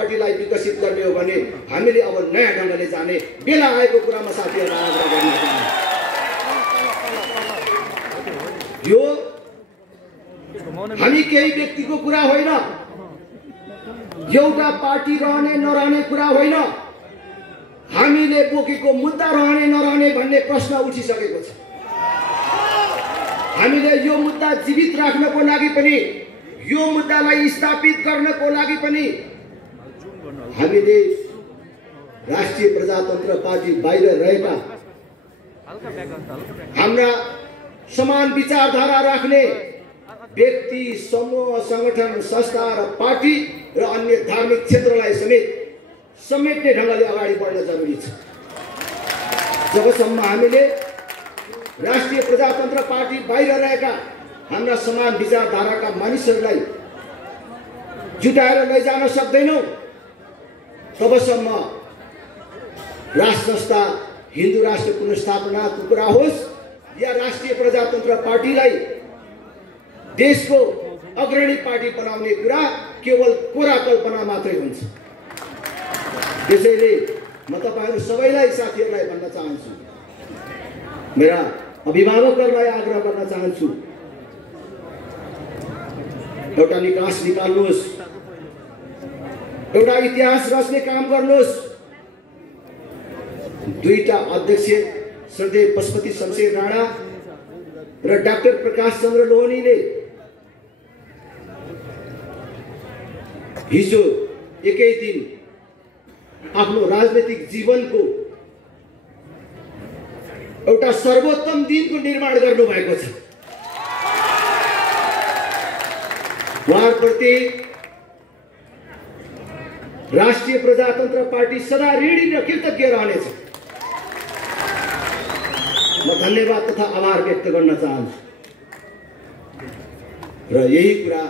पार्टीलाई विकसित गर्ने हो भने हामीले अब नयाँ ढङ्गले जाने बेला आएको कुरामा साथीहरूलाई आग्रह गर्न चाहन्छु। यो हामी केही व्यक्तिको कुरा होइन, एउटा पार्टी रहने नरहने कुरा होइन, हामीले बोकेको मुद्दा रहने नरहने भन्ने प्रश्न उठिसकेको छ। हामीले यो मुद्दा जीवित राख्नको लागि पनि, यो मुद्दालाई स्थापित गर्नको लागि पनि हामीले राष्ट्रिय प्रजातन्त्र पार्टी बाहिर रहेका हाम्रा समान विचारधारा राख्ने व्यक्ति, समूह, संगठन, संस्था र पार्टी र अन्य धार्मिक क्षेत्रलाई समेट्ने ढङ्गले अगाडि बढ्न जरुरी छ। जबसम्म हामीले राष्ट्रिय प्रजातन्त्र पार्टी बाहिर रहेका हाम्रा समान विचारधाराका मानिसहरूलाई जुटाएर लैजान सक्दैनौँ, तबसम्म राष्ट्र संस्था हिन्दू राष्ट्र पुनर्स्थापनाको कुरा होस् या राष्ट्रिय प्रजातन्त्र पार्टीलाई देशको अग्रणी पार्टी बनाउने कुरा केवल कोरा कल्पना मात्रै हुन्छ। त्यसैले म तपाईहरु सबैलाई, साथीहरूलाई भन्न चाहन्छु, मेरा अभिभावकहरूलाई आग्रह गर्न चाहन्छु, एउटा निकास निकाल्नुहोस्, एउटा इतिहास रच्ने काम गर्नुहोस्। दुईटा अध्यक्ष श्रद्धेय पशुपति शमशेर राणा र डाक्टर प्रकाश चन्द्र लोहनीले हिजो एकै दिन आफ्नो राजनीतिक जीवनको एउटा सर्वोत्तम दिनको निर्माण गर्नु भएको छ। उहाँप्रति राष्ट्रिय प्रजातन्त्र पार्टी सदा ऋणी र कृतज्ञ रहनेछ। म धन्यवाद तथा आभार व्यक्त गर्न चाहन्छु र यही कुरा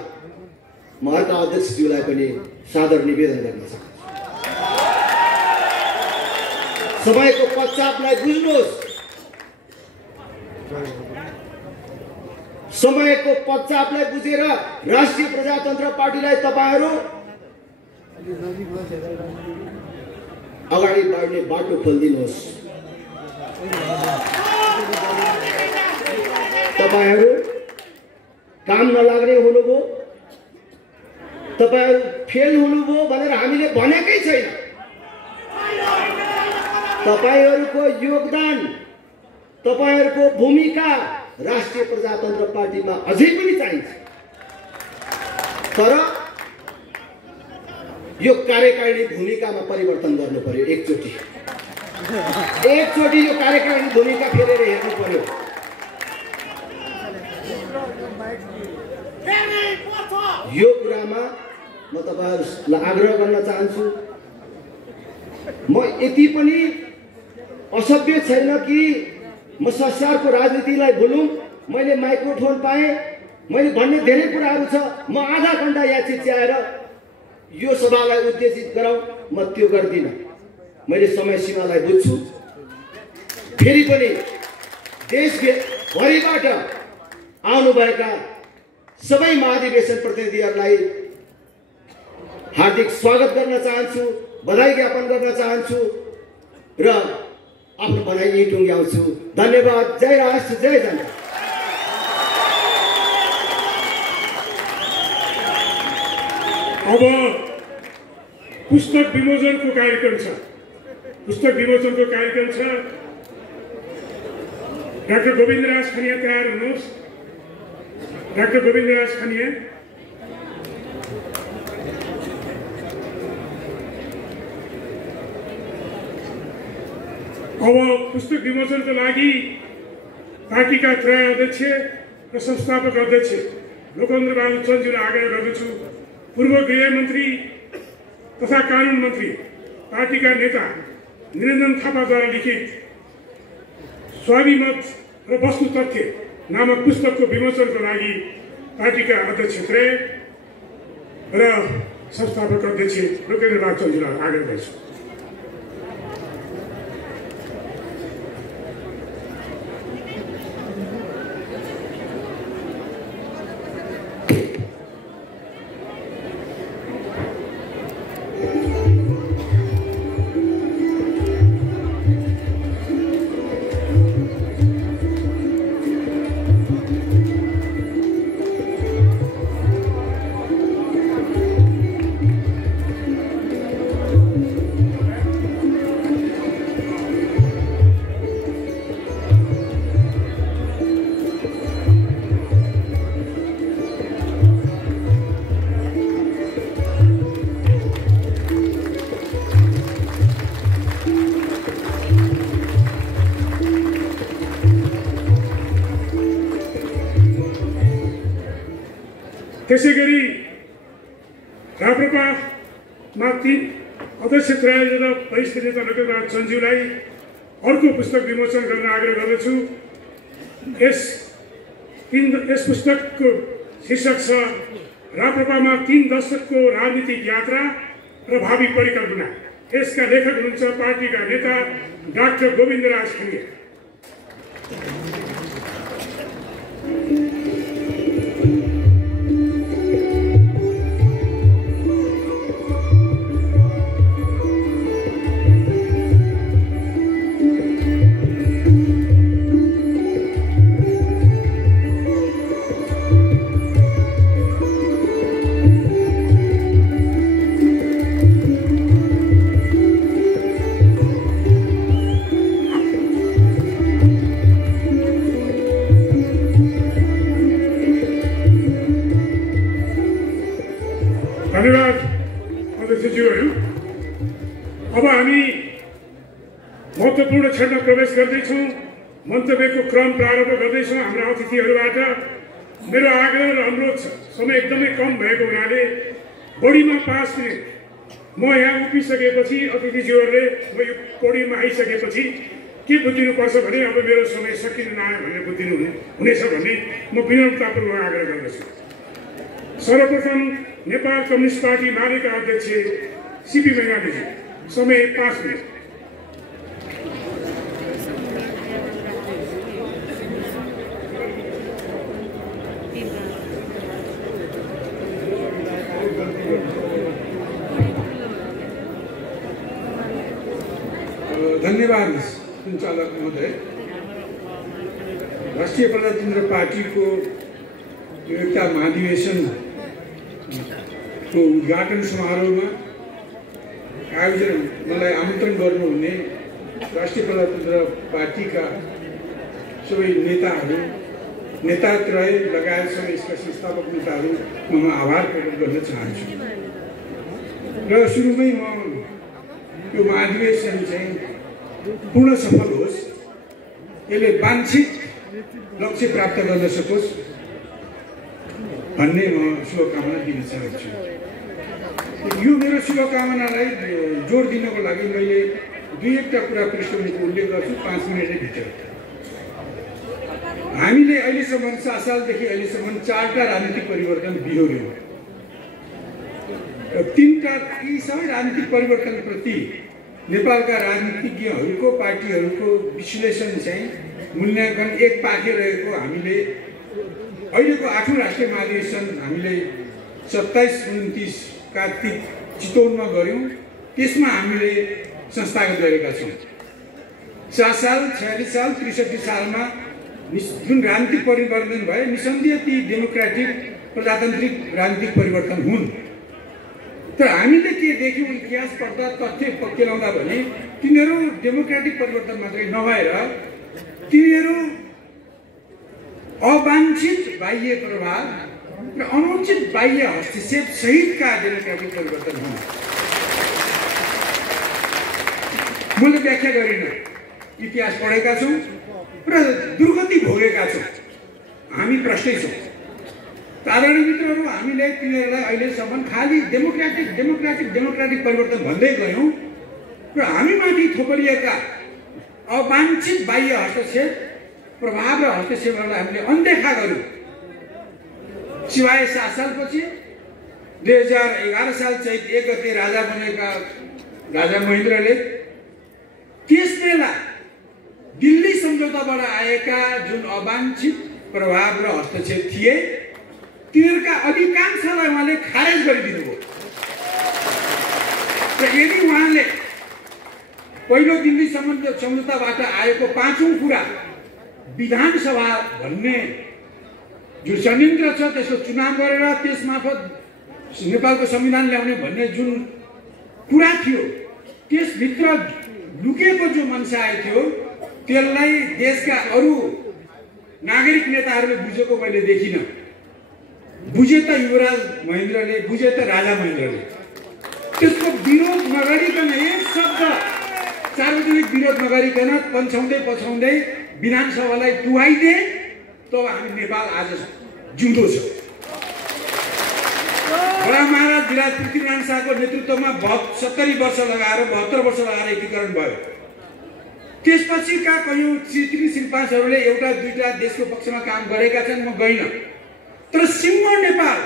म अर्का अध्यक्षज्यूलाई पनि सादर निवेदन गर्न चाहन्छु। समयको पश्चातलाई बुझ्नुहोस्, समयको पश्चातलाई बुझेर राष्ट्रिय प्रजातन्त्र पार्टीलाई तपाईहरु अगाडि बढ्ने बाटो खोलिदिनुहोस्। तपाईहरु काम नलाग्ने हुनुभयो, तपाईहरु फेल हुनुभयो भनेर हामीले भनेकै छैन। तपाईहरुको योगदान, तपाईहरुको भूमिका राष्ट्रिय प्रजातन्त्र पार्टीमा अझै पनि चाहिन्छ। तर यो कार्यकारिणी भूमिकामा परिवर्तन गर्नु पर्यो। एकचोटि यो कार्यकारिणी भूमिका फेरेर हेर्नु पर्यो। यो कुरामा म तपाईहरुलाई आग्रह गर्न चाहन्छु। म यति पनि असभ्य छैन कि म संसारको राजनीतिलाई भुलौं। मैले माइक्रोफोन पाएँ, मैले भन्ने धेरै कुराहरू छ, म आधा घण्टा यहाँ चिच्याएर यो सभालाई उद्देशित गराउँ, म त्यो गर्दिनँ। मैले समय सीमालाई बुझ्छु। फेरि पनि देशभरिबाट आउनुभएका सबै महाधिवेशन प्रतिनिधिहरूलाई हार्दिक स्वागत गर्न चाहन्छु, बधाई ज्ञापन गर्न चाहन्छु र आफ्नो भनाइ यही टुङ्ग्याउँछु। धन्यवाद। जय राष्ट्र, जय जनता। अब पुस्तक विमोचनको कार्यक्रम छ। पुस्तक विमोचनको कार्यक्रम छ। डाक्टर गोविन्दराज खनिया तयार हुनुहोस्। डाक्टर गोविन्दराज खनिया। अब पुस्तक विमोचनको लागि पार्टीका त्रय अध्यक्ष र संस्थापक अध्यक्ष लोकेन्द्र बहादुर चन्दज्यूलाई आग्रह गर्दछु। पूर्व गृहमन्त्री तथा कानुन मन्त्री पार्टीका नेता निरञ्जन थापाद्वारा लिखित स्वाभिमत र वस्तु तथ्य नामक पुस्तकको विमोचनको लागि पार्टीका अध्यक्ष त्रय र संस्थापक अध्यक्ष लोकेन्द्र बहादुर चन्दज्यूलाई आग्रह गर्छु। त्यसै गरी राप्रपामा 3 अध्यक्ष त्रयोदश वरिष्ठ नेता लोकेन्द्र चन्जुलाई अर्को पुस्तक विमोचन गर्न आग्रह गर्दछु। यस पुस्तकको शीर्षक छ राप्रपामा 3 दशकको राजनीतिक यात्रा र भावी परिकल्पना। यसका लेखक हुनुहुन्छ पार्टीका नेता डाक्टर गोविन्दराज खङ्गे। धन्यवाद अध्यक्षज्यूहरू। अब हामी महत्त्वपूर्ण क्षणमा प्रवेश गर्दैछौँ। मन्तव्यको क्रम प्रारम्भ गर्दैछौँ। हाम्रा अतिथिहरूबाट मेरो आग्रह र अनुरोध छ, समय एकदमै कम भएको हुनाले बढीमा 5 मिनट म यहाँ उभिसकेपछि अतिथिज्यूहरूले म यो पोडियममा आइसकेपछि के बुझिनुपर्छ भने अब मेरो समय सकिनु नआयो भनेर बुझिनु हुनेछ भन्ने म विनम्रतापूर्वक आग्रह गर्दछु। सर्वप्रथम नेपाल कम्युनिस्ट पार्टी मालेका अध्यक्ष सीपी मैनालीजी, समय 5 मिनट। धन्यवाद सञ्चालक महोदय। राष्ट्रिय प्रजातन्त्र पार्टीको एउटा महाधिवेशनको उद्घाटन समारोहमा आयोजन मलाई आमन्त्रण गर्नुहुने राष्ट्रिय प्रजातन्त्र पार्टीका सबै नेतात्रय लगायत सबै यसका संस्थापक नेताहरू म आभार प्रकट गर्न चाहन्छु। र सुरुमै म यो महाधिवेशन चाहिँ पूर्ण सफल होस्, यसले वाञ्छित लक्ष्य प्राप्त गर्न सकोस् भन्ने म शुभकामना दिन चाहन्छु। यो मेरो शुभकामनालाई जोड दिनको लागि मैले 2-1टा कुरा पृष्ठभूमिको उल्लेख गर्छु 5 मिनटै भित्र। हामीले अहिलेसम्म 7 सालदेखि अहिलेसम्म 4टा राजनीतिक परिवर्तन बिहोर्यौँ। तीनटा यी सबै राजनीतिक परिवर्तनप्रति नेपालका राजनीतिज्ञहरूको पार्टीहरूको विश्लेषण चाहिँ मूल्याङ्कन एक पाखे रहेको हामीले अहिलेको 8औं राष्ट्रिय महाधिवेशन हामीले 27-29 कार्तिक चितवनमा गऱ्यौँ। त्यसमा हामीले संस्थागत गरेका छौँ। 60 साल, 46 साल, 63 सालमा जुन राजनीतिक परिवर्तन भए निसन्देह ती डेमोक्रेटिक प्रजातान्त्रिक राजनीतिक परिवर्तन हुन्। तर हामीले के देख्यौँ इतिहास पढ्दा तथ्य केलाउँदा भने तिनीहरू डेमोक्रेटिक परिवर्तन मात्रै नभएर तिनीहरू अवाञ्छित बाह्य प्रभाव र अनुचित बाह्य हस्तक्षेप सहितका डेमोक्रेटिक परिवर्तन हुन्। मैले व्याख्या गरिनँ, इतिहास पढेका छौँ र दुर्गति भोगेका छौँ। हामी प्रष्टै छौँ। आदरणीय मित्रहरू, हामीले तिनीहरूलाई अहिलेसम्म खालि डेमोक्रेटिक परिवर्तन भन्दै गयौँ र हामीमाथि थोपरिएका अवाञ्छित बाह्य हस्तक्षेप प्रभाव र हस्तक्षेपहरूलाई हामीले अनदेखा गर्यौँ। सिवाय 7 सालपछि 2011 साल चैत 1 गते राजा बनेका राजा महेन्द्रले त्यस बेला दिल्ली सम्झौताबाट आएका जुन अवाञ्छित प्रभाव र हस्तक्षेप थिए तिनीहरूका अधिकांशलाई उहाँले खारेज गरिदिनु भयो। र यदि उहाँले पहिलो दिल्ली सम्झौताबाट आएको 5औं कुरा विधानसभा भन्ने जुन संयन्त्र छ त्यसको चुनाव गरेर त्यस मार्फत नेपालको संविधान ल्याउने भन्ने जुन कुरा थियो त्यसभित्र लुकेको जो मनसाय थियो त्यसलाई देशका अरू नागरिक नेताहरूले बुझेको मैले देखिनँ। बुझे त युवराज महेन्द्रले, बुझे त राजा महेन्द्रले। त्यसको विरोध नगरिकन, एक शब्द सार्वजनिक विरोध नगरिकन पछाउँदै विधानसभालाई दुहाइदिए तब हामी नेपाल आज जिउँदो छ। छोरा महाराज विराट पृथ्वीनारायण शाहको नेतृत्वमा 70 वर्ष लगाएर 72 वर्ष लगाएर एकीकरण भयो। त्यसपछिका कयौं श्री 5 एउटा दुईटा देशको पक्षमा काम गरेका छन्, म गइन। तर सिङ्गो नेपाल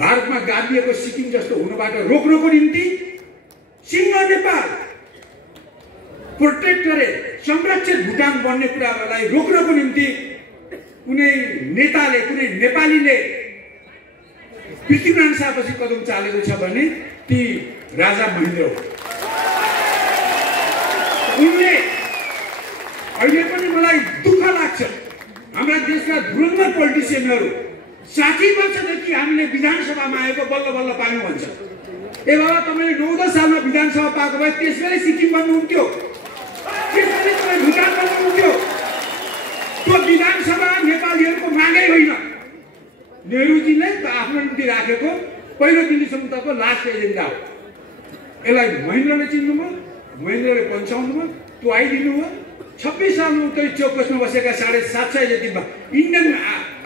भारतमा गाभिएको सिक्किम जस्तो हुनबाट रोक्नको निम्ति सिङ्गो नेपाल प्रोटेक्टरेट संरक्षित भुटान बन्ने कुरालाई रोक्नको निम्ति कुनै नेताले कुनै नेपालीले पृथ्वीनारायण शाहपछि कदम चालेको छ भने ती राजा महेन्द्र हो। उनले अहिले पनि मलाई दुःख लाग्छ, हाम्रा देशका धुरन्धर पोलिटिसियनहरू 60 वर्षदेखि हामीले विधानसभामा आएको बल्ल बल्ल पायौँ भन्छ। ए बाबा, तपाईँले 9-10 सालमा विधानसभा पाएको भए त्यसैले सिक्किम बन्नुहुन्थ्यो, त्यसैले तपाईँ भुटान बन्नुहुन्थ्यो। त्यो विधानसभा नेपालीहरूको मागै होइन, नेहरूजीले आफ्नो निम्ति राखेको पहिलो दिल्ली सम्झौताको लास्ट एजेन्डा हो। यसलाई महेन्द्रले चिन्नुभयो, महेन्द्रले पन्छाउनुभयो, तुहाइदिनु भयो। 26 सालमा उत्तरी चेकपोस्टमा बसेका 750 जति इन्डियन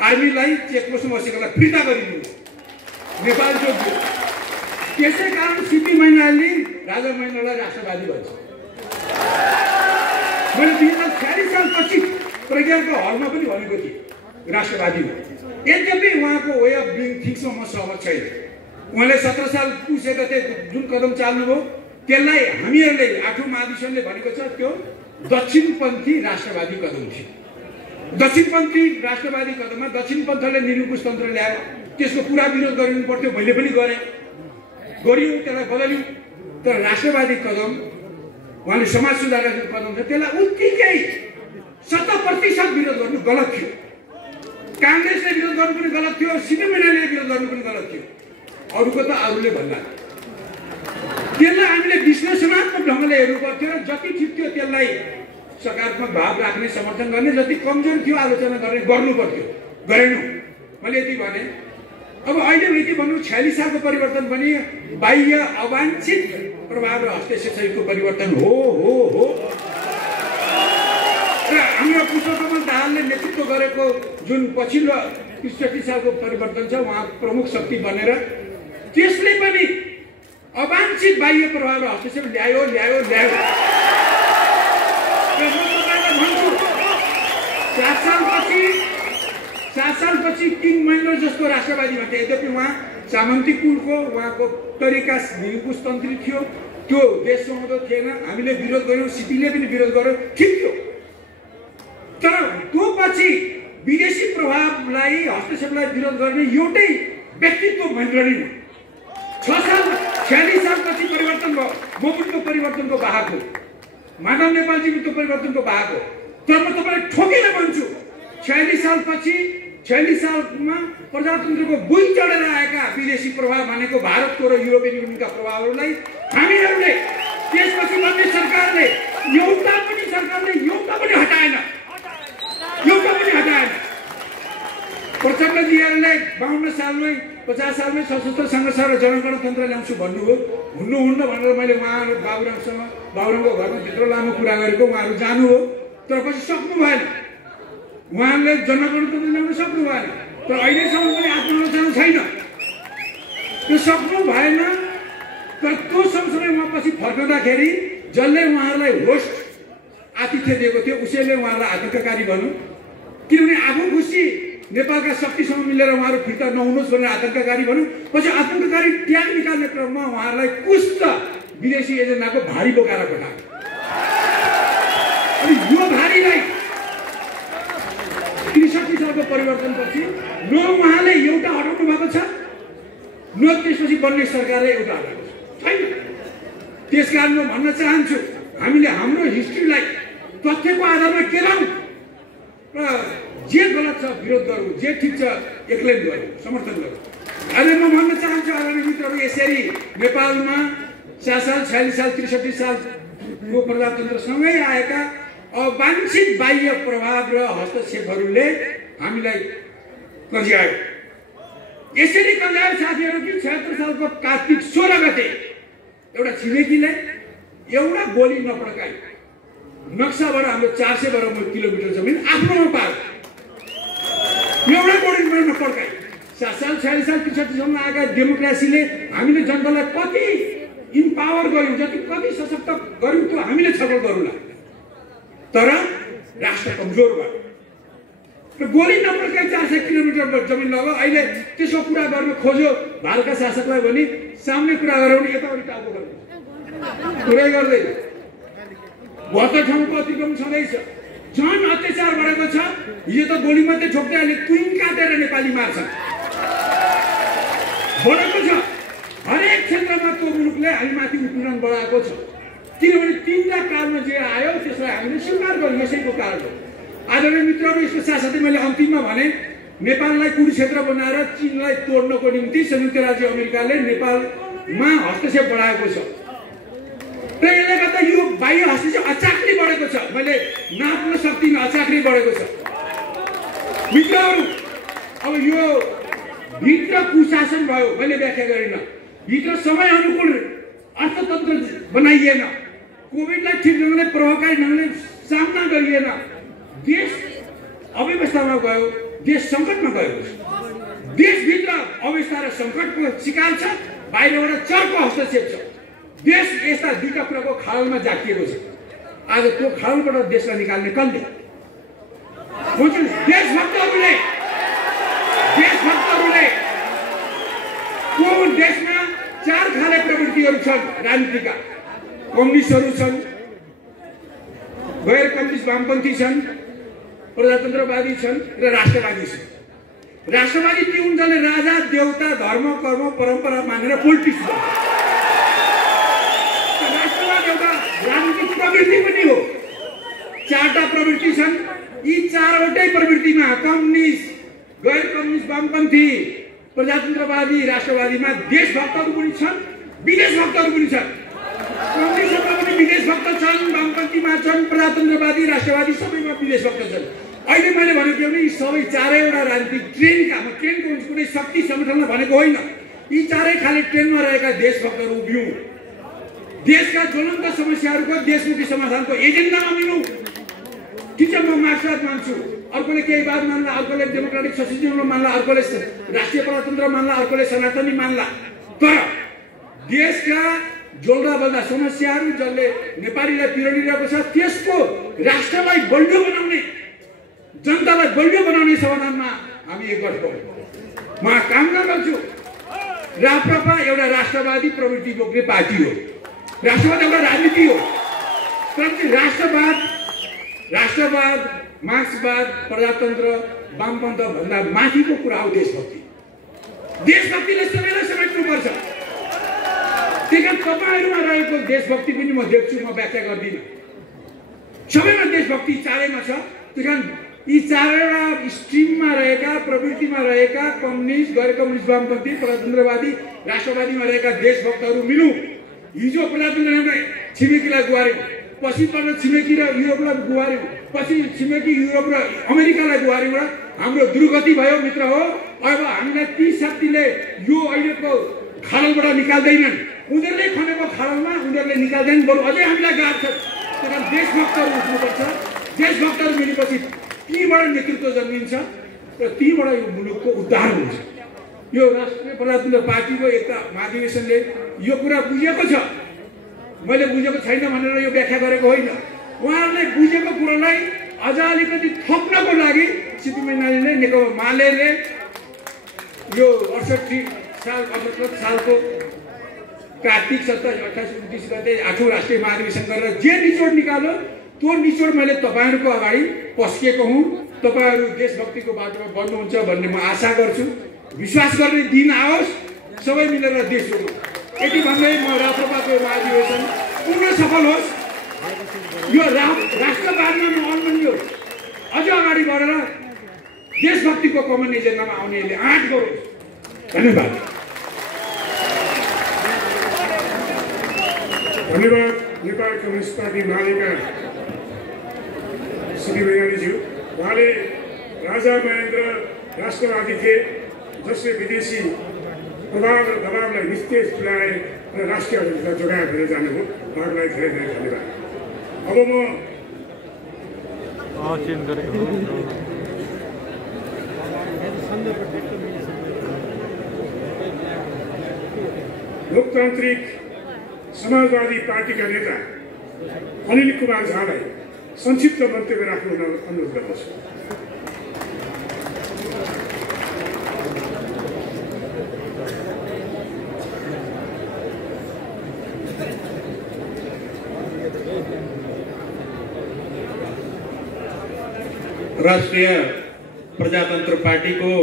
आर्मीलाई चेकपोस्टमा बसेकालाई फिर्ता गरिदिनु नेपाल जोग्यो। त्यसै कारण सिपी मैनाली राजा महेन्द्रलाई राष्ट्रवादी भन्छ। मैले 2046 सालपछि प्रज्ञाको हलमा पनि भनेको थिएँ राष्ट्रवादी हो। यद्यपि उहाँको वे अफ डुइङ थिङ्समा म सहमत छैन। उहाँले 17 साल पुगेका थिए, जुन कदम चाल्नुभयो त्यसलाई हामीहरूले 8औं महाधिवेशनले भनेको छ त्यो दक्षिणपन्थी राष्ट्रवादी कदम थियो। दक्षिणपन्थी राष्ट्रवादी कदममा दक्षिणपन्थले निरङ्कुश तन्त्र ल्यायो, त्यसको पुरा विरोध गरिनु पर्थ्यो, मैले पनि गरेँ, गरियो, त्यसलाई बदल्यो। तर राष्ट्रवादी कदम उहाँले समाज सुधारका जुन कदम छ त्यसलाई उत्तिकै 100% विरोध गर्नु गलत थियो। काङ्ग्रेसले विरोध गर्नु पनि गलत थियो, सिपी मैनालीले विरोध गर्नु पनि गलत थियो। अरूको त अरूले भन्ला। त्यसलाई हामीले विश्लेषणात्मक ढङ्गले हेर्नु पर्थ्यो र जति ठिक थियो त्यसलाई सकारात्मक भाव राख्ने, समर्थन गर्ने, जति कमजोर थियो आलोचना गर्ने गर्नु पर्थ्यो, गरेनौँ। मैले यति भने। अब अहिले यति भन्नु 46 सालको परिवर्तन पनि बाह्य अवाञ्छित प्रभाव र हस्तक्षेपको परिवर्तन हो। र हाम्रो पुष्पकमल दाहालले नेतृत्व गरेको जुन पछिल्लो 63 सालको परिवर्तन छ, उहाँ प्रमुख शक्ति बनेर त्यसले पनि अवाञ्छित बाह्य प्रभाव र हस्तक्षेप ल्यायो। र म तपाईँलाई भन्छु 7 सालपछि किङ महेन्द्र जस्तो राष्ट्रवादी भन्थे। यद्यपि उहाँ सामन्ती कुलको, उहाँको तरिका निरङ्कुशतन्त्री थियो, त्यो देश सुहाउँदो थिएन। हामीले विरोध गर्यौँ, सिपीले पनि विरोध गर्यो, ठिक थियो। तर त्यो पछि विदेशी प्रभावलाई, हस्तक्षेपलाई विरोध गर्ने एउटै व्यक्तित्व महेन्द्र नै हो। 46 सालपछि परिवर्तन भयो, मोबुटको परिवर्तनको वाहक हो, माधव नेपालजी त्यो परिवर्तनको वाहक हो। तर म तपाईँलाई ठोकेर भन्छु 46 सालमा प्रजातन्त्रको बुई चढेर आएका विदेशी प्रभाव भनेको भारतको र युरोपियन युनियनका प्रभावहरूलाई हामीहरूले त्यसपछि बन्ने सरकारले एउटा पनि हटाएन। प्रचण्डजीहरूले 52 सालमै 50 सालमै सशस्त्र सङ्घर्ष र जनगणतन्त्र ल्याउँछु भन्नुभयो। हुन्न भनेर मैले उहाँहरू बाबुरामको घरमा त्यत्रो लामो कुरा गरेको, उहाँहरू जानु हो, तर पछि सक्नु भएन। उहाँहरूले जनगणतन्त्र ल्याउन सक्नु भएन। तर अहिलेसम्म पनि आत्मविश्वास छैन, त्यो सक्नु भएन। तर त्यो सँगसँगै उहाँ पछि फर्कँदाखेरि जसले उहाँहरूलाई होस्ट आतिथ्य दिएको थियो उसैले उहाँहरूलाई आतङ्ककारी भन्यो। किनभने आफू खुसी नेपालका शक्तिसँग मिलेर उहाँहरू फिर्ता नहुनुहोस् भनेर आतङ्ककारी भन्यो। पछि आतङ्ककारी ट्याग निकाल्ने क्रममा उहाँहरूलाई कुष्ठ विदेशी एजेन्डाको भारी बोकाएर पठायो। अनि यो भारीलाई 63 सालको परिवर्तनपछि न उहाँले एउटा हटाउनु भएको छ, न त्यसपछि बन्ने सरकारले एउटा हटाएको छैन। त्यसकारण म भन्न चाहन्छु, हामीले हाम्रो हिस्ट्रीलाई तथ्यको आधारमा केलाउँ र जे गलत छ विरोध गरौँ, जे ठिक छ एक्लै गरौँ, समर्थन गरौँ। अहिले म भन्न चाहन्छु आदरणीय मित्रहरू, यसरी नेपालमा 60 साल, 46 साल, 63 सालको प्रजातन्त्रसँगै आएका अवाञ्छित बाह्य प्रभाव र हस्तक्षेपहरूले हामीलाई कन्ज्यायो। यसरी कन्ज्यायो साथीहरू कि 76 सालको कार्तिक 16 गते एउटा छिमेकीले एउटा गोली नपड्काई नक्साबाट हाम्रो 400 वर्ग किलोमिटर जमिन आफ्नोमा पायो। एउटा गोली नपड्काई साल 46 साल 63 सालमा आएका डेमोक्रेसीले हामीले जनतालाई कति इम्पावर गर्यौँ, जति कति सशक्त गर्यौँ त्यो हामीले छलफल गरौँला। तर राष्ट्र कमजोर भयो र गोली नपड्काइ 400 किलोमिटर जमिन लगायो। अहिले त्यसको कुरा गर्न खोज्यो भारतका शासकलाई भने सामने कुरा गरौँ भने यताउति टाउको गर्नु कुरै गर्दैन। 72 ठाउँको अतिक्रमण छँदैछ, झन् अत्याचार बढेको छ। हिजो त गोली मात्रै ठोक्दै अहिले तुइन काटेर नेपाली मार्छ बढेको छ। हरेक क्षेत्रमा त्यो मुलुकले हामी माथि उत्पीडन बढाएको छ, किनभने 3टा कारणमा जे आयो त्यसलाई हामीले स्वीकार गर्यौँ। यसैको कारण हो। आदरणीय मित्रहरू, यसको साथसाथै मैले अन्तिममा भने नेपाललाई कुरुक्षेत्र बनाएर चीनलाई तोड्नको निम्ति संयुक्त राज्य अमेरिकाले नेपालमा हस्तक्षेप बढाएको छ र यसले गर्दा यो बाह्य हस्तक्षेप अचाक्री बढेको छ। मैले नाप्न सक्दिनँ, अचाक्री बढेको छ। मित्रहरू, अब यो भित्र कुशासन भयो, मैले व्याख्या गरिनँ। भित्र समय अनुकूल अर्थतन्त्र बनाइएन, कोभिडलाई ठिक ढङ्गले प्रभावकारी ढङ्गले सामना गरिएन, देश अव्यवस्थामा गयो, देश सङ्कटमा गएको छ। देशभित्र अवस्था र सङ्कटको शिकार छ, बाहिरबाट चर्को हस्तक्षेप छ। देश यस्ता 2टा कुराको खाडलमा जाकिएको छ। आज त्यो खाडलबाट देशलाई निकाल्ने कसले? देशभक्तहरूले को देशमा 4 खाले प्रवृत्तिहरू छन् राजनीतिका। कम्युनिस्टहरू छन्, गैर कम्युनिस्ट वामपन्थी छन्, प्रजातन्त्रवादी छन् र राष्ट्रवादी छन्। राष्ट्रवादी ती हुन् जसले राजा देवता धर्म कर्म परम्परा मानेर पोलिटिक्स गर्छ। राष्ट्रवाद एउटा राजनीतिक प्रवृत्ति पनि हो। 4टा प्रवृत्ति छन्। यी 4वटै प्रवृत्तिमा कम्युनिस्ट, गैर कम्युनिस्ट, वामपन्थी, प्रजातन्त्रवादी, राष्ट्रवादीमा देशभक्तहरू पनि छन्, विदेशभक्तहरू पनि छन्। कम्युनिस्टमा पनि विदेशभक्त छन्, वामपन्थीमा छन्, प्रजातन्त्रवादी, राष्ट्रवादी सबैमा विदेशभक्त छन्। अहिले मैले भनेको यी सबै 4वटा राजनीतिक ट्रेनको कुनै शक्ति सङ्गठनलाई भनेको होइन। यी 4 खाले ट्रेनमा रहेका देशभक्तहरू उभियौँ। देशका ज्वलन्त समस्याहरूको देशमुखी समाधानको एजेन्डामा मिलौँ। ठिक छ, म मार्क्सवाद मान्छु, अर्कोले केही वाद मान्ला, अर्कोले डेमोक्रेटिक सोसियलिज्म मान्ला, अर्कोले राष्ट्रिय प्रजातन्त्र मान्ला, अर्कोले सनातनी मान्ला। तर देशका जोल्दा बल्दा समस्याहरू जसले नेपालीलाई पिरोडिरहेको छ त्यसको राष्ट्रलाई बलियो बनाउने, जनतालाई बलियो बनाउने समाधानमा हामी एकगठ हौँ। म कामना गर्छु राप्रपा एउटा राष्ट्रवादी प्रवृत्ति बोक्ने पार्टी हो। राष्ट्रवाद एउटा राजनीति हो, तर राष्ट्रवाद, मार्क्सवाद, प्रजातन्त्र, वामपन्थ भन्दा माथिको कुरा हो देशभक्ति। देशभक्तिले सबैलाई समेट्नुपर्छ। त्यही तपाईँहरूमा रहेको देशभक्ति पनि म देख्छु, म व्याख्या गर्दिनँ। सबैमा देशभक्ति 4मा छ। त्यही कारण यी 4वटा स्ट्रिममा रहेका, प्रवृत्तिमा रहेका कम्युनिस्ट, गैर कम्युनिस्ट, वामपन्थी, प्रजातन्त्रवादी, राष्ट्रवादीमा रहेका देशभक्तहरू मिलौँ। हिजो प्रजातन्त्रले छिमेकीलाई गुहार्यौँ, पछि पर्न छिमेकी र युरोपलाई गुहार्यौँ, पछि छिमेकी युरोप र अमेरिकालाई गुहार्यौँ र हाम्रो दुर्गति भयो। मित्र हो, अब हामीलाई ती शक्तिले यो अहिलेको खाडलबाट निकाल्दैनन्। उनीहरूले खनेको खाडलमा उनीहरूले निकाल्दैनन्, बरु अझै हामीलाई गाह्रो छ। त्यही कारण देशभक्तहरू उठ्नुपर्छ। देशभक्तहरू मिलेपछि तीबाट नेतृत्व जन्मिन्छ र तीबाट यो मुलुकको उद्धार हुन्छ। यो राष्ट्रिय प्रजातन्त्र पार्टीको एकता महाधिवेशनले यो कुरा बुझेको छ। मैले बुझेको छैन भनेर यो व्याख्या गरेको होइन। उहाँहरूले बुझेको कुरालाई अझ अलिकति थप्नको लागि सिपी मैनालीले, नेकपा मालेले यो 68 सालको कार्तिक 27, 28, 29 गते 8औं राष्ट्रिय महाधिवेशन गरेर जे निचोड निकाल्यो त्यो निचोड मैले तपाईँहरूको अगाडि पस्किएको हुँ। तपाईँहरू देशभक्तिको बाटोमा बन्नुहुन्छ भन्ने म आशा गर्छु। विश्वास गर्ने दिन आओस्, सबै मिलेर देश हो। यति भन्दै म राष्ट्रवादको महाधिवेशन पूर्ण सफल होस्, यो राष्ट्रवादमा म अल्मनी होस्, अझ अगाडि बढेर देशभक्तिको कमन एजेन्डामा आउनेले आँट गरोस्। धन्यवाद। धन्यवाद। नेपाल कम्युनिस्ट पार्टी मालेका सिपी मैनालीज्यू, उहाँले राजा महेन्द्र राष्ट्रवादी थिए जसले विदेशी प्रभाव र दबावलाई निस्तेज तुल्याए र राष्ट्रिय अखण्डता जोगाएर लिएर जानुभयो। उहाँलाई धेरै धेरै धन्यवाद। अब म लोकतान्त्रिक समाजवादी पार्टीका नेता अनिल कुमार झालाई संक्षिप्त मन्तव्य राख्न अनुरोध गर्दछु। राष्ट्रिय प्रजातन्त्र पार्टी को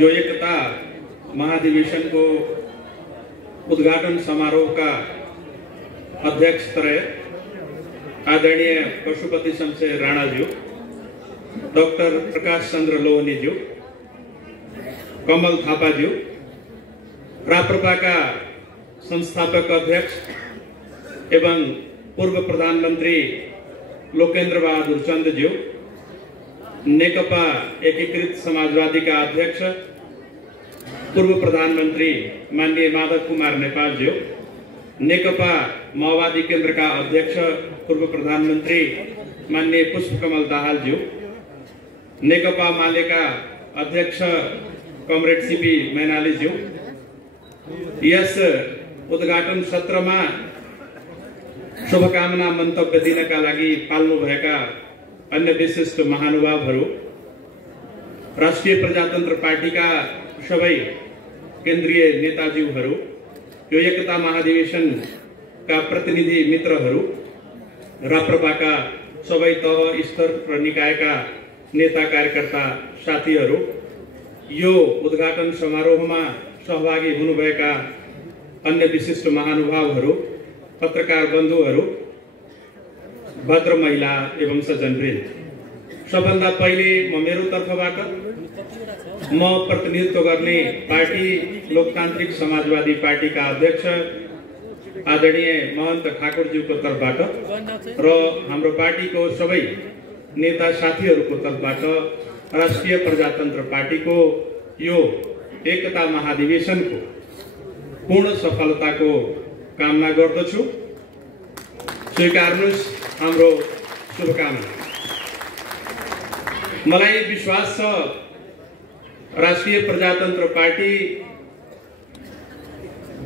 यो एकता महाधिवेशन को उद्घाटन समारोह का अध्यक्ष रहे आदरणीय पशुपति शमशेर राणा जी, डॉक्टर प्रकाश चंद्र लोहनी जी, कमल थापा जी, राप्रपा का संस्थापक अध्यक्ष एवं पूर्व प्रधानमंत्री लोकेन्द्र बहादुर चंद जी, नेकपा एकीकृत समाजवादी का अध्यक्ष पूर्व प्रधानमंत्री माननीय माधव कुमार नेपाल जी, नेकपा माओवादी केंद्र का अध्यक्ष पूर्व प्रधानमंत्री माननीय पुष्पकमल दाहाल जी, नेकपा माले का अध्यक्ष कमरेड सीपी मैनाली जी, यस उद्घाटन सत्र में शुभकामना मंतव्य दिनका लागि पाल्नु भएका अन्य विशिष्ट महानुभावहरू, राष्ट्रिय प्रजातन्त्र पार्टीका सबै केन्द्रीय नेताज्यूहरू, यो एकता महाधिवेशन का प्रतिनिधि मित्रहरू, राप्रपाका सबै तह स्तर र निकायका नेता कार्यकर्ता साथीहरू, यो उद्घाटन समारोहमा सहभागी हुनुभएका अन्य विशिष्ट महानुभावहरू, पत्रकार बन्धुहरू, भद्र महिला एवं सज्जनवृन्द, सबभन्दा पहिले म मेरो तर्फबाट म प्रतिनिधित्व गर्ने पार्टी लोकतान्त्रिक समाजवादी पार्टी का अध्यक्ष आदरणीय महन्त ठाकुरज्यूको तर्फबाट र हाम्रो पार्टीको सबै नेता साथीहरूको तर्फबाट राष्ट्रिय प्रजातन्त्र पार्टीको यो एकता महाधिवेशनको पूर्ण सफलताको कामना गर्दछु। स्वीकार्नुहोस् हाम्रो शुभकामना। मलाई विश्वास छ राष्ट्रिय प्रजातन्त्र पार्टी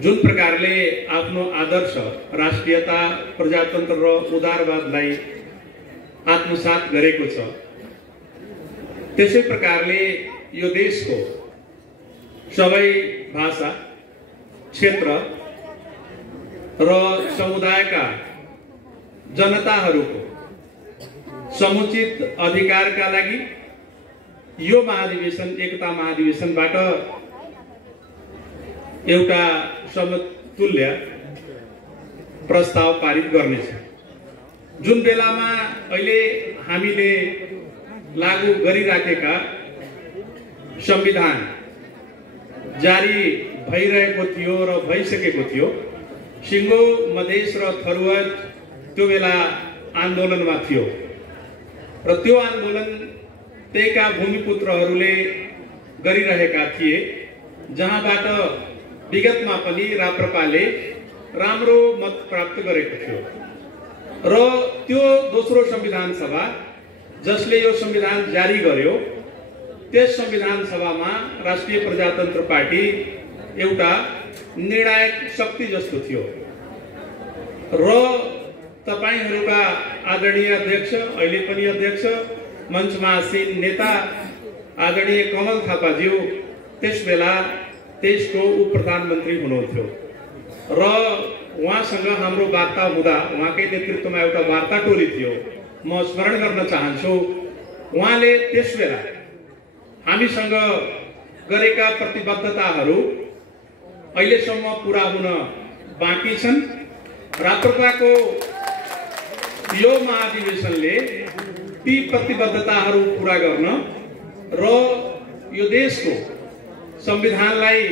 जुन प्रकारले आफ्नो आदर्श राष्ट्रियता, प्रजातन्त्र र उदारवादलाई आत्मसात गरेको छ, त्यसै प्रकारले यो देशको सबै भाषा, क्षेत्र र समुदायका जनताहरूको समुचित अधिकारका लागि यो महाधिवेशन, एकता महाधिवेशनबाट एउटा समतुल्य प्रस्ताव पारित गर्नेछ। जुन बेलामा अहिले हामीले लागू गरिराखेका संविधान जारी भइरहेको थियो र भइसकेको थियो, सिङ्गो मधेस र थरुवाद त्यो बेला आन्दोलनमा थियो र त्यो आन्दोलन त्यहीका भूमिपुत्रहरूले गरिरहेका थिए, जहाँबाट विगतमा पनि राप्रपाले राम्रो मत प्राप्त गरेको थियो र त्यो दोस्रो संविधान सभा जसले यो संविधान जारी गर्यो, त्यस संविधान सभामा राष्ट्रिय प्रजातन्त्र पार्टी एउटा निर्णायक शक्ति जस्तो थियो र तपाईहरुका आदरणीय अध्यक्ष, अहिले पनि अध्यक्ष, मञ्चमा आसीन नेता आदरणीय कमल थापाज्यू त्यसबेला देशको उप प्रधानमन्त्री हुनुहुन्थ्यो र उहाँसँग हाम्रो वार्ता हुँदा उहाँकै नेतृत्वमा एउटा वार्ता टोली थियो। म स्मरण गर्न चाहन्छु, उहाँले त्यसबेला हामीसँग गरेका प्रतिबद्धताहरू अहिलेसम्म पूरा हुन बाँकी छन्। राप्रपाको यो महाधिवेशनले ती प्रतिबद्धताहरू पूरा गर्न र यो देशको संविधानलाई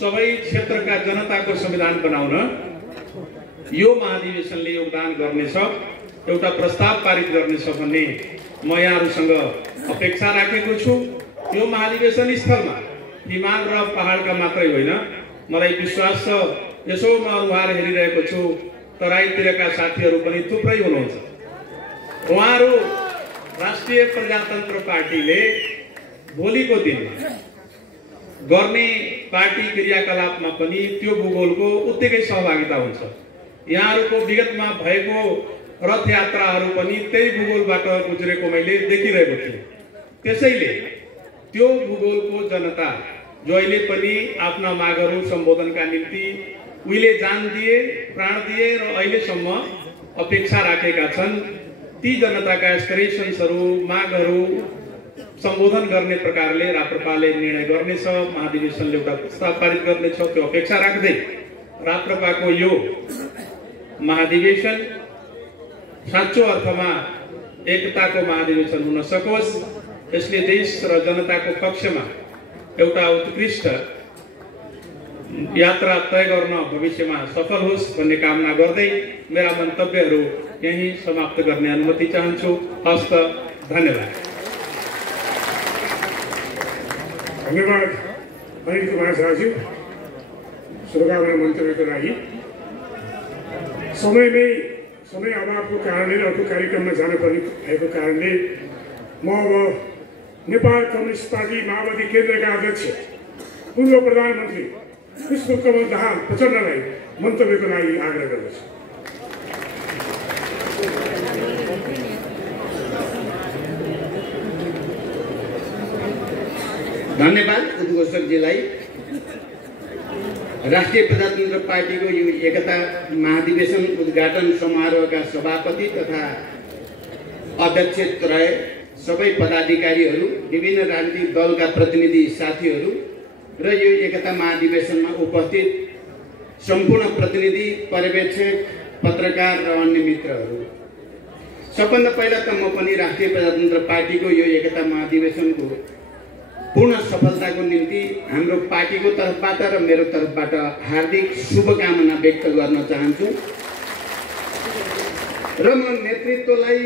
सबै क्षेत्रका जनताको संविधान बनाउन यो महाधिवेशनले योगदान गर्नेछ, एउटा प्रस्ताव पारित गर्नेछ भन्ने म यहाँहरुसँग अपेक्षा राखेको छु। यो महाधिवेशन स्थलमा हिमाल र पहाडका मात्रै होइन, मलाई विश्वास छ यसो म उहाँहरु हेरिरहेको छु, तराईतिरका साथीहरू पनि थुप्रै हुनुहुन्छ। उहाँहरु राष्ट्रिय प्रजातन्त्र पार्टीले भोलिको दिन गर्ने पार्टी क्रियाकलापमा पनि त्यो भूगोलको उत्तिकै सहभागिता हुन्छ। यहाँहरूको विगतमा भएको रथ यात्राहरू पनि त्यही भूगोलबाट गुज्रेको मैले देखिरहेको थिएँ। त्यसैले त्यो भूगोलको जनता जो अहिले पनि आफ्ना मागहरू सम्बोधनका निम्ति उहिले जान दिए, प्राण दिए र अहिलेसम्म अपेक्षा राखेका छन्, ती जनताका एस्पिरेसन्सहरू, मागहरू सम्बोधन गर्ने प्रकारले राप्रपाले निर्णय गर्नेछ, महाधिवेशनले एउटा प्रस्ताव पारित गर्नेछ। त्यो अपेक्षा राख्दै राप्रपाको यो महाधिवेशन साँचो अर्थमा एकताको महाधिवेशन हुन सकोस्, यसले देश र जनताको पक्षमा एउटा उत्कृष्ट यात्रा तय गर्न भविष्यमा सफल होस् भन्ने कामना गर्दै मेरा मन्तव्यहरू यही समाप्त गर्ने अनुमति चाहन्छु। हस्त, धन्यवाद। धन्यवाद अनिल कुमार शाहज्यू शुभकामना मन्तव्यको लागि। समय अभावको कारणले र अर्को कार्यक्रममा जानुपर्ने भएको कारणले म अब नेपाल कम्युनिस्ट पार्टी माओवादी केन्द्रका अध्यक्ष पूर्व प्रधानमन्त्री पुष्पकमल दाहाल प्रचण्डलाई मन्तव्यको लागि आग्रह गर्दछु। धन्यवाद उद्घोषकजीलाई। राष्ट्रिय प्रजातन्त्र पार्टीको यो एकता महाधिवेशन उद्घाटन समारोहका सभापति तथा अध्यक्षत्रय, सबै पदाधिकारीहरू, विभिन्न राजनीतिक दलका प्रतिनिधि साथीहरू र यो एकता महाधिवेशनमा उपस्थित सम्पूर्ण प्रतिनिधि, पर्यवेक्षक, पत्रकार र अन्य मित्रहरू, सबभन्दा पहिला त म पनि राष्ट्रिय प्रजातन्त्र पार्टीको यो एकता महाधिवेशनको पूर्ण सफलताको निम्ति हाम्रो पार्टीको तर्फबाट र मेरो तर्फबाट हार्दिक शुभकामना व्यक्त गर्न चाहन्छु र म नेतृत्वलाई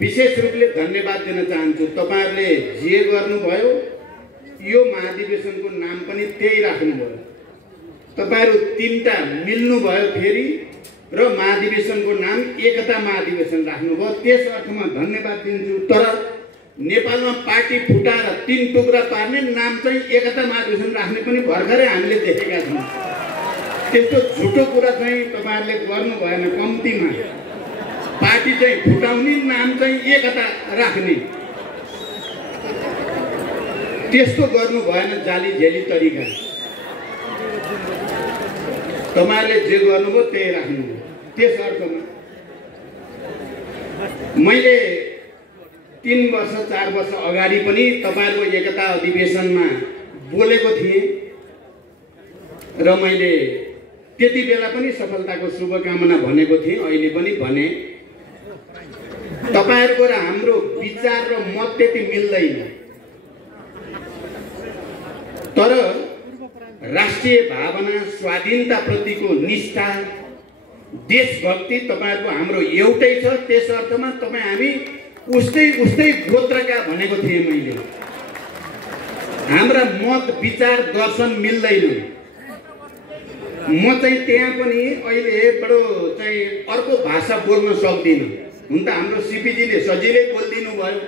विशेष रूपले धन्यवाद दिन चाहन्छु। तपाईहरुले जे गर्नुभयो, यो महाधिवेशनको नाम पनि त्यही राख्नुभयो। तपाईहरु तीनटा मिल्नुभयो फेरि र महाधिवेशनको नाम एकता महाधिवेशन राख्नुभयो। त्यस अर्थमा धन्यवाद दिन्छु। तर नेपालमा पार्टी फुटाएर 3 टुक्रा पार्ने नाम चाहिँ एकता महाधिवेशन राख्ने पनि भर्खरै हामीले देखेका छौँ। त्यस्तो झुटो कुरा चाहिँ तपाईहरुले गर्नु भएन। कम्तीमा पार्टी चाहिँ फुटाउने, नाम चाहिँ एकता राख्ने, त्यस्तो गर्नु भएन। जाली झेली तरिका तपाईहरुले जे गर्नुभयो त्यही राख्नु। त्यस अर्थमा मैले 3 वर्ष 4 वर्ष अगाडि पनि तपाईहरुको एकता अधिवेशनमा बोलेको थिएँ र मैले त्यति बेला पनि सफलताको शुभकामना भनेको थिएँ। अहिले पनि भने तपाईहरुको र हाम्रो विचार र मत त्यति मिल्दैन, तर राष्ट्रिय भावना, स्वाधीनता प्रतिको निष्ठा, देशभक्ति तपाईहरुको हाम्रो एउटै छ। त्यस अर्थमा तपाई हामी उस्तै गोत्रका भनेको थिएँ मैले। हाम्रा मत, विचार, दर्शन मिल्दैन। म चाहिँ त्यहाँ पनि अहिले बडो चाहिँ अर्को भाषा बोल्न सक्दिनँ। हुन त हाम्रो सीपीजीले सजिलै बोल्दिनु भयो।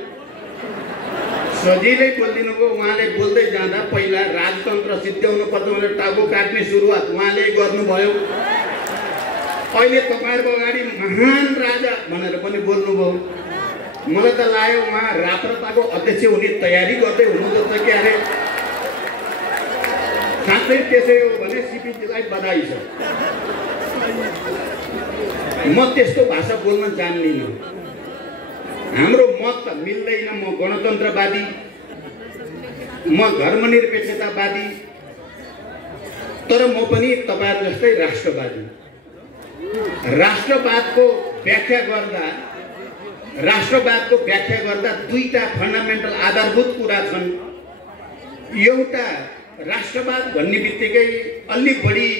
उहाँले बोल्दै जाँदा पहिला राजतन्त्र सिद्ध्याउनु पर्छ भनेर टाउको काट्ने सुरुवात उहाँले गर्नुभयो। अहिले तपाईहरुको अगाडि महान राजा भनेर पनि बोल्नुभयो। मलाई त लाग्यो उहाँ राप्रपाको अध्यक्ष हुने तयारी गर्दै हुनुहुन्छ कि अरे। साँच्चै त्यसै हो भने सीपीजीलाई बधाई छ। म त्यस्तो भाषा बोल्न जान्दिनँ। हाम्रो मत मिल्दैन। म गणतन्त्रवादी, म धर्मनिरपेक्षतावादी, तर म पनि तपाईहरु जस्तै राष्ट्रवादी। राष्ट्रवादको व्याख्या गर्दा दुईटा फन्डामेन्टल आधारभूत कुरा छन्। एउटा राष्ट्रवाद भन्ने बित्तिकै अलि बढी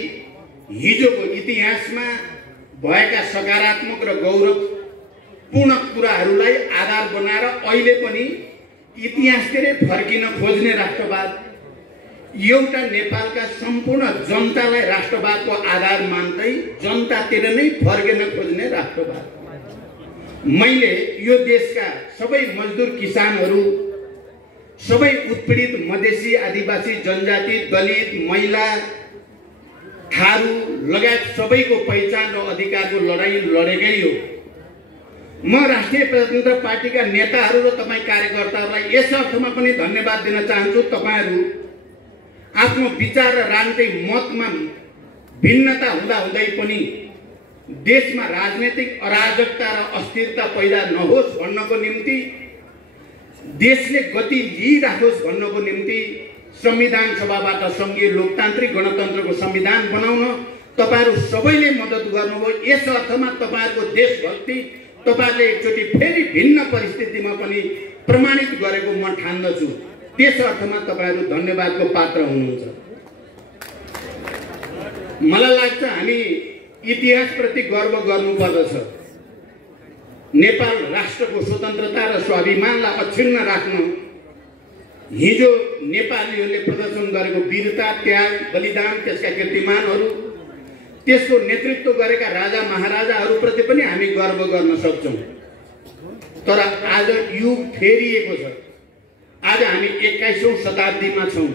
हिजोको इतिहासमा भएका सकारात्मक र गौरवपूर्ण कुराहरूलाई आधार बनाएर अहिले पनि इतिहासतिर फर्किन खोज्ने राष्ट्रवाद, एउटा नेपालका सम्पूर्ण जनतालाई राष्ट्रवादको आधार मान्दै जनतातिर नै फर्किन खोज्ने राष्ट्रवाद। मैले यो देशका सबै मजदुर किसानहरू सबै उत्पीडित मधेसी, आदिवासी, जनजाति, दलित, महिला, थारू लगायत सबैको पहिचान र अधिकारको लडाईँ लडेकै हो। म राष्ट्रिय प्रजातन्त्र पार्टीका नेताहरू र तपाईँ कार्यकर्ताहरूलाई यस अर्थमा पनि धन्यवाद दिन चाहन्छु। तपाईँहरू आफ्नो विचार र राजनीतिक मतमा भिन्नता हुँदाहुँदै पनि देशमा राजनीतिक अराजकता र अस्थिरता पैदा नहोस् भन्नको निम्ति, देशले गति लिइराखोस् भन्नको निम्ति संविधान सभाबाट संघीय लोकतान्त्रिक गणतन्त्रको संविधान बनाउन तपाईहरू सबैले मद्दत गर्नुभयो। यस अर्थमा तपाईहरूको देशभक्ति तपाईहरूले एकचोटि फेरि भिन्न परिस्थितिमा पनि प्रमाणित गरेको म ठान्दछु। त्यस अर्थमा तपाईहरू धन्यवादको पात्र हुनुहुन्छ। मलाई लाग्छ हामी इतिहासप्रति गर्व गर्नुपर्दछ। नेपाल राष्ट्रको स्वतन्त्रता र स्वाभिमानलाई अक्षुण्ण राख्न हिजो नेपालीहरूले प्रदर्शन गरेको वीरता, त्याग, बलिदान, त्यसका कीर्तिमानहरू, त्यसको नेतृत्व गरेका राजा महाराजाहरूप्रति पनि हामी गर्व गर्न सक्छौँ। तर आज युग फेरिएको छ। आज हामी 21औं शताब्दीमा छौँ।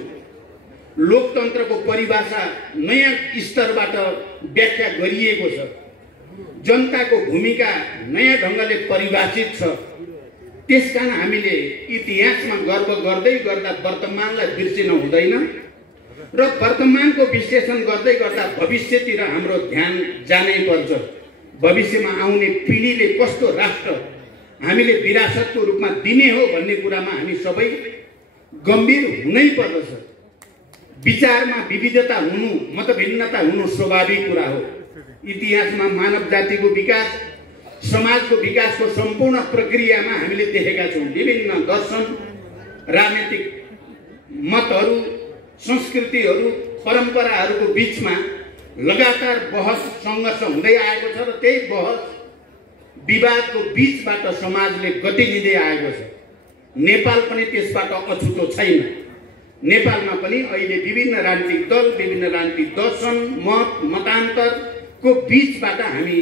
लोकतन्त्रको परिभाषा नयाँ स्तरबाट व्याख्या गरिएको छ। जनताको भूमिका नयाँ ढङ्गले परिभाषित छ। त्यसकारण हामीले इतिहासमा गर्व गर्दै गर्दा वर्तमानलाई बिर्सिन हुँदैन र वर्तमानको विश्लेषण गर्दै गर्दा भविष्यतिर हाम्रो ध्यान जानै पर्छ। भविष्यमा आउने पिँढीले कस्तो राष्ट्र हामीले विरासतको रूपमा दिने हो भन्ने कुरामा हामी सबै गम्भीर हुनै पर्दछ। विचारमा विविधता हुनु, मतभिन्नता हुनु स्वाभाविक कुरा हो। इतिहासमा मानव जातिको विकास, समाजको विकासको सम्पूर्ण प्रक्रियामा हामीले देखेका छौँ। विभिन्न दर्शन, राजनीतिक मतहरू, संस्कृतिहरू, परम्पराहरूको बीचमा लगातार बहस सङ्घर्ष हुँदै आएको छ र त्यही बहस विवादको बीचबाट समाजले गति लिँदै आएको छ। नेपाल पनि त्यसबाट अछुतो छैन। नेपालमा पनि अहिले विभिन्न राजनीतिक दल, विभिन्न राजनीतिक दर्शन, मतान्तरको बीचबाट हामी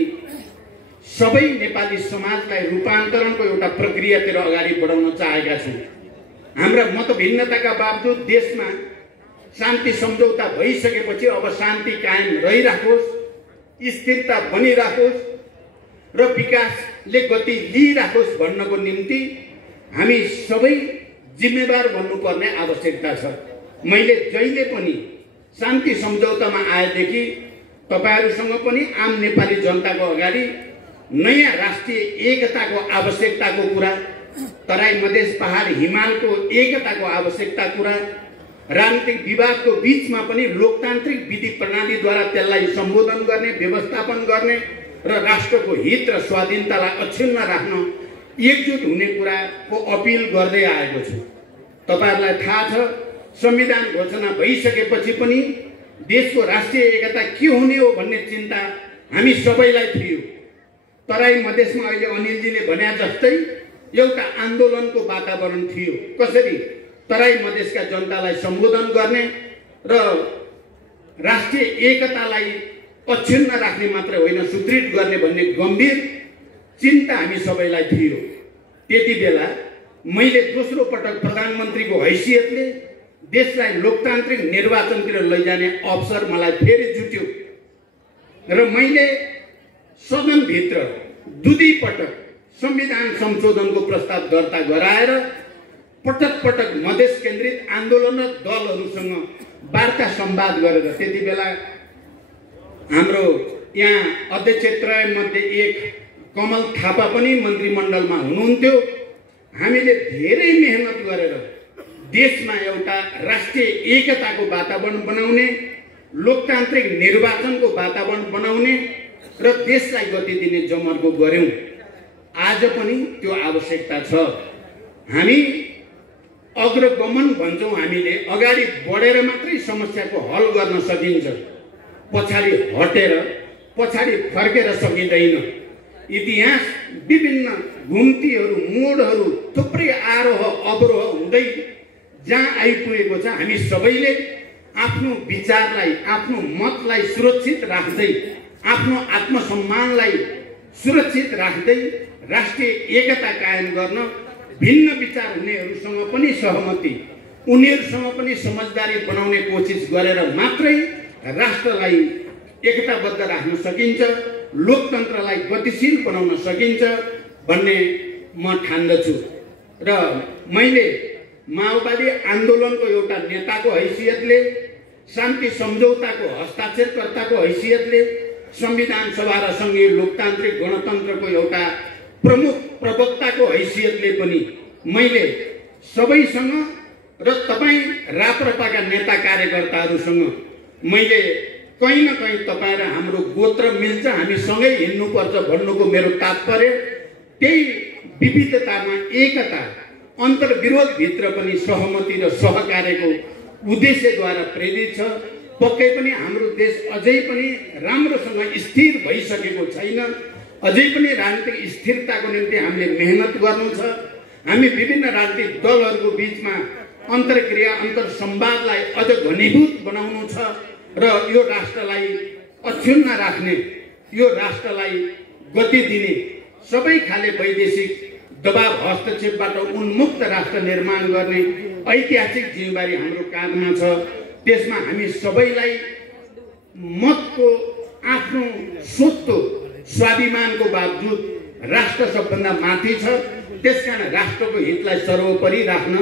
सबै नेपाली समाजलाई रूपान्तरणको एउटा प्रक्रियातिर अगाडि बढाउन चाहेका छौँ। हाम्रा मतभिन्नताका बावजुद देशमा शान्ति सम्झौता भइसकेपछि अब शान्ति कायम रहिराखोस्, स्थिरता बनिराखोस् र विकासले गति लिइराखोस् भन्नको निम्ति हामी सबै जिम्मेवार बन्नुपर्ने आवश्यकता छ। मैले जहिले पनि शान्ति सम्झौतामा आएदेखि तपाईहरूसँग पनि आम नेपाली जनताको अगाडि नयाँ राष्ट्रिय एकताको आवश्यकताको कुरा, तराई मधेस पहाड हिमालको एकताको आवश्यकता कुरा, राजनीतिक विवादको बीचमा पनि लोकतान्त्रिक विधि प्रणालीद्वारा त्यसलाई सम्बोधन गर्ने, व्यवस्थापन गर्ने र राष्ट्रको हित र स्वाधीनतालाई अक्षुण्ण राख्न एकजुट हुने कुराको अपिल गर्दै आएको छु। तपाईहरूलाई थाहा छ, संविधान घोषणा भइसकेपछि पनि देशको राष्ट्रिय एकता के हुने हो भन्ने चिन्ता हामी सबैलाई थियो। तराई मधेसमा अहिले अनिलजीले भने जस्तै एउटा आन्दोलनको वातावरण थियो। कसरी तराई मधेसका जनतालाई सम्बोधन गर्ने र राष्ट्रिय एकतालाई अक्षुण्ण राख्ने मात्र होइन, सुदृढ गर्ने भन्ने गम्भीर चिन्ता हामी सबैलाई थियो। त्यति बेला मैले दोस्रो पटक प्रधानमन्त्रीको हैसियतले देशलाई लोकतान्त्रिक निर्वाचनतिर लैजाने अवसर मलाई फेरि जुट्यो र मैले सदनभित्र दुई पटक संविधान संशोधनको प्रस्ताव दर्ता गराएर पटक पटक मधेस केन्द्रित आन्दोलन र दलहरूसँग वार्ता संवाद गरेर, त्यति बेला हाम्रो यहाँ अध्यक्षत्रय मध्ये एक कमल थापा पनि मन्त्रीमण्डलमा हुनुहुन्थ्यो। हामीले धेरै मेहनत गरेर देशमा एउटा राष्ट्रिय एकताको वातावरण बनाउने, लोकतान्त्रिक निर्वाचनको वातावरण बनाउने र देशलाई गति दिने जमर्को गर्यौं। आज पनि त्यो आवश्यकता छ। हामी अग्रगमन भन्छौँ, हामीले अगाडि बढेर मात्रै समस्याको हल गर्न सकिन्छ, पछाडि हटेर पछाडि फर्केर सकिँदैन। इतिहास विभिन्न घुम्तीहरू, मोडहरू, थुप्रै आरोह अवरोह हुँदै जहाँ आइपुगेको छ, हामी सबैले आफ्नो विचारलाई, आफ्नो मतलाई सुरक्षित राख्दै, आफ्नो आत्मसम्मानलाई सुरक्षित राख्दै राष्ट्रिय एकता कायम गर्न भिन्न विचार हुनेहरूसँग पनि सहमति, उनीहरूसँग पनि समझदारी बनाउने कोसिस गरेर मात्रै राष्ट्रलाई एकताबद्ध राख्न सकिन्छ, लोकतन्त्रलाई गतिशील बनाउन सकिन्छ भन्ने म ठान्दछु। र मैले माओवादी आन्दोलनको एउटा नेताको हैसियतले, शान्ति सम्झौताको हस्ताक्षरकर्ताको हैसियतले, संविधान सभा र संघीय लोकतान्त्रिक गणतन्त्रको एउटा प्रमुख प्रवक्ताको हैसियतले पनि मैले सबैसँग र तपाईँ राप्रपाका नेता कार्यकर्ताहरूसँग मैले कहीँ न कहीँ तपाईँ र हाम्रो गोत्र मिल्छ, हामी सँगै हिँड्नुपर्छ भन्नुको मेरो तात्पर्य त्यही विविधतामा एकता, अन्तर्विरोधभित्र पनि सहमति र सहकार्यको उद्देश्यद्वारा प्रेरित छ। पक्कै पनि हाम्रो देश अझै पनि राम्रोसँग स्थिर भइसकेको छैन, अझै पनि राजनीतिक स्थिरताको निम्ति हामीले मेहनत गर्नु छ। हामी विभिन्न राजनीतिक दलहरूको बिचमा अन्तर्क्रिया, अन्तर्संवादलाई अझ घनीभूत बनाउनु छ र यो राष्ट्रलाई अक्षुण्ण राख्ने, यो राष्ट्रलाई गति दिने, सबै खाले वैदेशिक दबाव हस्तक्षेपबाट उन्मुक्त राष्ट्र निर्माण गर्ने ऐतिहासिक जिम्मेवारी हाम्रो काँधमा छ। त्यसमा हामी सबैलाई मतको आफ्नो सोच्दो स्वाभिमानको बावजुद राष्ट्र सबभन्दा माथि छ। त्यसकारण राष्ट्रको हितलाई सर्वोपरि राख्न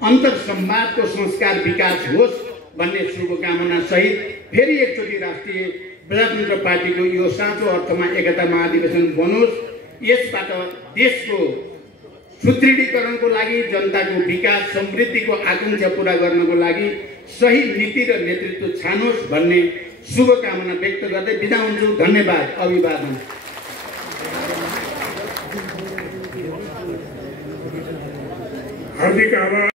अन्तर्संवादको संस्कार विकास होस् भन्ने शुभकामना सहित फेरि एकचोटि राष्ट्रिय प्रजातन्त्र पार्टीको यो साँचो अर्थमा एकता महाधिवेशन बनोस्। यसबाट देशको सुदृढीकरणको लागि, जनताको विकास समृद्धिको आकांक्षा पूरा गर्नको लागि सही नीति र नेतृत्व छानोस् भन्ने शुभकामना व्यक्त गर्दै बिदा हुन्छु। धन्यवाद। अभिवादन। हार्दिक आभार।